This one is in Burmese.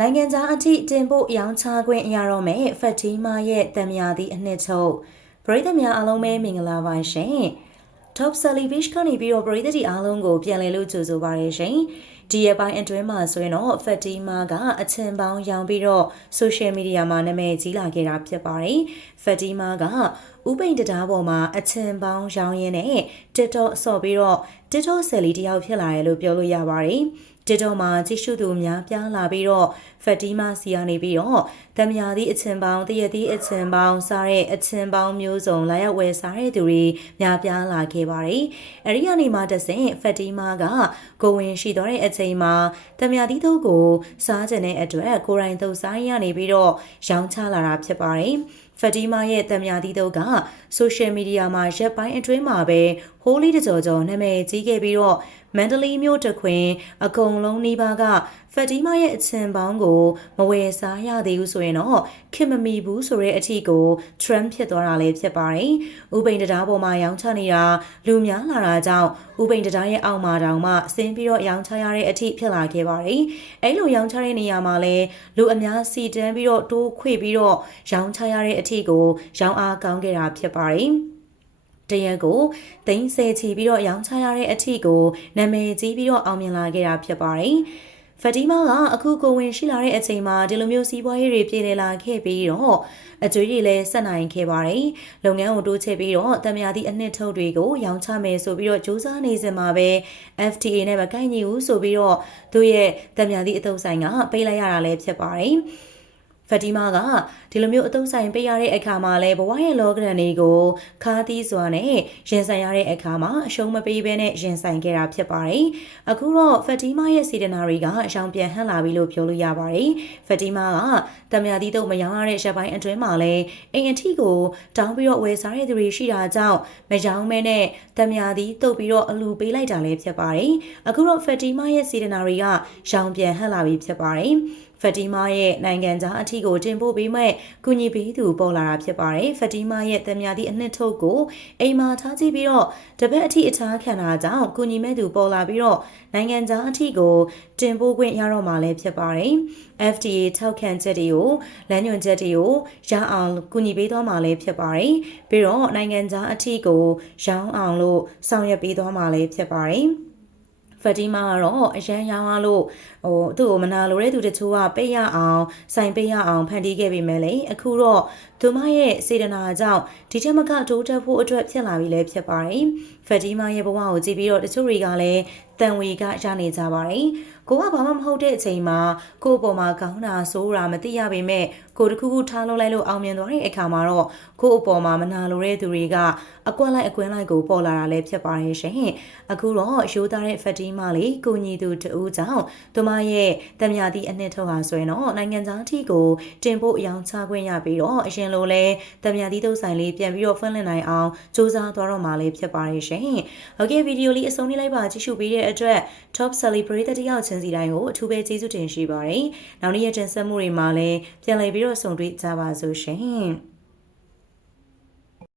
နိုင်ငံသားအထိတင်ဖို့ရောင်းချခွင့်ရတော့မယ်ဖက်တီမာရဲ့တံမြာသည့်အနှစ်ချုပ်ပရိသတ်များအားလုံးပဲမင်္ဂလာပါရှင် Top Sally Beach ကနေပြီးတော့ပရိသတ်ဒီအားလုံးကိုပြန်လည်လို့ကြိုဆိုပါရရှင်ဒီရက်ပိုင်းအတွင်းမှာဆိုရင်တော့ဖက်တီမာကအချင်ပေါင်းရောင်းပြီးတော့ social media မှာနာမည်ကြီးလာခဲ့တာဖြစ်ပါတယ်ဖက်တီမာကဥပိန်တရားပေါ်မှာအချင်ပေါင်းရောင်းရင်းနဲ့ TikTok ဆော့ပြီးတော့ TikTok ဆယ်လီတယောက်ဖြစ်လာတယ်လို့ပြောလို့ရပါတယ် တစ်တော်မှာကြည့်ရှုသူများပြားလာပြီးတော့ဖက်တီမာစီကနေပြီးတော့တမယာသည့်အချင်ပေါင်းတရသည့်အချင်ပေါင်းစားတဲ့အချင်ပေါင်းမျိုးစုံလာရောက်ဝယ်စားတဲ့သူတွေများပြားလာခဲ့ပါတယ်။အဲဒီကနေမှတဆင့်ဖက်တီမာကကိုဝင်ရှိသွားတဲ့အချိန်မှာတမယာသည့်တို့ကိုစားကြတဲ့အတွက်ကိုရိုင်းသုတ်စားရနေပြီးတော့ရောင်းချလာတာဖြစ်ပါတယ်။ ဖက်တီမာရဲ့တံမြာသီးတို့ကဆိုရှယ်မီဒီယာမှာရက်ပိုင်းအတွင်းမှာပဲဟိုးလေးတကြော်ကြော်နာမည်ကြီးခဲ့ပြီးတော့မန္တလေးမြို့တခွင် အကုန်လုံးနှီးပါးက ဖက်တီမာရဲ့အချင်ပေါင်းကိုမဝယ်စားရသေးဘူးဆိုရင်တော့ခင်မမီဘူးဆိုတဲ့အထီကို trend ဖြစ်သွားတာလည်းဖြစ်ပါတယ်။ဥပိန်တရားပေါ်မှာရောင်းချနေတာလူများလာတာကြောင့်ဥပိန်တရားရဲ့အောက်မှာတောင်မှဆင်းပြီးတော့ရောင်းချရတဲ့အထီဖြစ်လာခဲ့ပါတယ်။အဲလိုရောင်းချတဲ့နေရာမှာလည်းလူအများစီတန်းပြီးတော့တိုးခွေပြီးတော့ရောင်းချရတဲ့အထီကိုရောင်းအားကောင်းခဲ့တာဖြစ်ပါတယ်။တရက်ကိုသိန်းဆယ်ချီပြီးတော့ရောင်းချရတဲ့အထီကိုနာမည်ကြီးပြီးတော့အောင်မြင်လာခဲ့တာဖြစ်ပါတယ်။ ဖတီမာကအခုကိုဝင်ရှိလာတဲ့အချိန်မှာဒီလိုမျိုးစီးပွားရေးတွေပြည်လည်လာခဲ့ပြီးတော့အကျွေးတွေလည်းဆက်နိုင်ခဲ့ပါတယ်။လုပ်ငန်းကိုတိုးချဲ့ပြီးတော့တမယာသည့်အနှစ်ထုတ်တွေကိုရောင်းချမယ်ဆိုပြီးတော့စူးစမ်းနေစင်မှာပဲ FTA နဲ့မကိုက်ညီဘူးဆိုပြီးတော့သူရဲ့တမယာသည့်အတုပ်ဆိုင်ကပေးလိုက်ရတာလည်းဖြစ်ပါတယ်။ ဖတီမာကဒီလိုမျိုးအသုံးဆိုင်ပေးရတဲ့အခါမှာလဲဘဝရဲ့လောကရန်တွေကိုခါးသီးစွာနဲ့ရင်ဆိုင်ရတဲ့အခါမှာအရှုံးမပေးဘဲနဲ့ရင်ဆိုင်ခဲ့တာဖြစ်ပါတယ်။အခုတော့ဖတီမာရဲ့စေတနာတွေကအရှောင်ပြန်ဟန်လာပြီလို့ပြောလို့ရပါတယ်။ဖတီမာကတမယာသီးတော့မရောင်းရတဲ့ရက်ပိုင်းအတွင်းမှာလဲအိမ်အထီကိုတောင်းပြီးတော့ဝယ်စားတဲ့သူတွေရှိတာကြောင့်မရောင်းမဲနဲ့တမယာသီးတုတ်ပြီးတော့အလူပေးလိုက်တာလည်းဖြစ်ပါတယ်။အခုတော့ဖတီမာရဲ့စေတနာတွေကရှောင်ပြန်ဟန်လာပြီဖြစ်ပါတယ်။ ဖတီမာရဲ့နိုင်ငံခြားအထီကိုတင်ပို့ပေးမဲ့ကုညီပေးသူပေါ်လာတာဖြစ်ပါတယ်ဖတီမာရဲ့တံမြာသည့်အနှစ်ထုတ်ကိုအိမ်မှာထားကြည့်ပြီးတော့တပတ်အထီအထားခံတာကြောင့်ကုညီမဲ့သူပေါ်လာပြီးတော့နိုင်ငံခြားအထီကိုတင်ပို့ခွင့်ရတော့မှာလည်းဖြစ်ပါတယ် FDA ထောက်ခံချက်တွေကိုလမ်းညွှန်ချက်တွေကိုရအောင်ကူညီပေးသွားမှာလည်းဖြစ်ပါတယ်ပြီးတော့နိုင်ငံခြားအထီကိုရောင်းအောင်လို့ဆောင်ရွက်ပေးသွားမှာလည်းဖြစ်ပါတယ် ဖတီမာကတော့အရန်ရောင်းရလို့ဟိုသူ့ကိုမနာလိုတဲ့သူတချို့ကပေးရအောင်ဆိုင်ပေးရအောင်ဖန်တီးခဲ့ပေမဲ့လေအခုတော့သူမရဲ့စေတနာကြောင့်ဒီချက်မကတိုးတက်ဖို့အတွက်ဖြစ်လာပြီလည်းဖြစ်ပါတယ်ဖတီမာရဲ့ဘဝကိုကြည့်ပြီးတော့တချို့တွေကလည်းတန်ဝေကရနေကြပါတယ်ကိုကဘာမှမဟုတ်တဲ့အချိန်မှာကို့အပေါ်မှာကောင်းတာဆိုးတာမသိရပေမဲ့ကိုတခုခုထားလို့လိုက်လို့အောင်မြင်သွားတဲ့အခါမှာတော့ကို့အပေါ်မှာမနာလိုတဲ့သူတွေကအကွက်လိုက်အကွင်းလိုက်ကိုပေါ်လာတာလည်းဖြစ်ပါရဲ့ရှင်အခုတော့ရိုးသားတဲ့ဖက်တီမာလေးကိုညီသူတူကြောင့်သူမရဲ့တမယာသည့်အနှစ်ထုတ်ဟာဆိုရင်တော့နိုင်ငံသားထီကိုတင်ဖို့အယောင်ချခွင့်ရပြီးတော့အရင်လိုလဲတမယာသည့်တုပ်ဆိုင်လေးပြန်ပြီးတော့ဖွင့်လှစ်နိုင်အောင်စူးစမ်းသွားတော့မှာလေးဖြစ်ပါရဲ့ရှင်ဟုတ်ကဲ့ဗီဒီယိုလေးအဆုံးလေးလိုက်ပါကြည့်ရှုပေးတဲ့အတွက် Top Celebrity တယောက်ချင်းစီတိုင်းကိုအထူးပဲကျေးဇူးတင်ရှိပါတယ်နောက်နေ့ရက်တင်ဆက်မှုတွေမှာလည်းပြန်လည်ပြီးတော့ဆုံတွေ့ကြပါစို့ရှင်